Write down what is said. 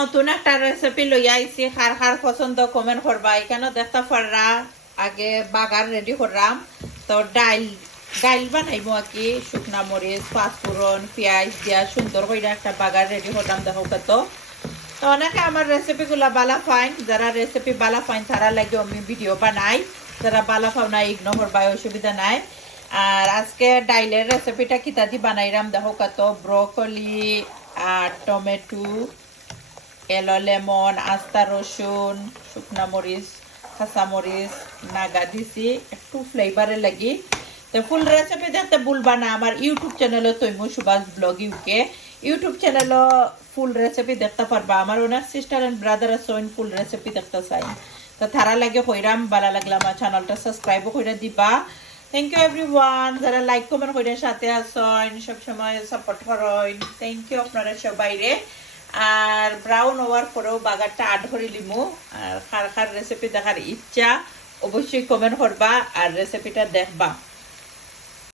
নতুন একটা রেসিপি লইয়া আইছি, খার খার পছন্দ কমেন্ট করবা। এখানে দেখতে পাররা আগে বাগার রেডি করলাম। তো ডাইল বানাইবো আর কি, শুকনা মরিচ পাঁচফোড়ন পেঁয়াজ দিয়া সুন্দর করে একটা বাগার রেডি করলাম। দেখো কত। তো অনেকে আমার রেসিপিগুলা বালা পাইন, যারা রেসিপি বালা পাইন তারা লাগে আমি ভিডিও বানাই, যারা বালা পাও না ইগনোর করবা, অসুবিধা নাই। আর আজকে ডাইলের রেসিপিটা কিতা দি বানাইলাম দেখো কত। ব্রকলি আর টমেটো, এলো লেমন, আস্তা রসুন, শুকনা মরিচ, কাঁচা মরিচ নাগা দিছি একটু ফ্লেভারে লাগি। তো ফুল রেসিপি দেখতে ভুলবা না, আমার ইউটিউব চ্যানেলও তৈমু সুভাষ ব্লগ ইউকে ইউটিউব চ্যানেলও ফুল রেসিপি দেখতে পারবা। আমার অনেক সিস্টার অ্যান্ড ব্রাদার আছে ফুল রেসিপি দেখতে চাই। তো তারা লাগে হইরাম, ভালো লাগলে আমার চ্যানেলটা সাবস্ক্রাইবও করে দিবা। থ্যাংক ইউ এভরিওয়ান, যারা লাইক কমেন্ট করে সাথে আসেন, সবসময় সাপোর্ট করেন। থ্যাংক ইউ আপনারা সবাইরে। আর ব্রাউন হওয়ার পরেও বাগারটা আড করে লিমু। আর খার খার রেসিপি দেখার ইচ্ছা অবশ্যই কমেন্ট করবা আর রেসিপিটা দেখবা।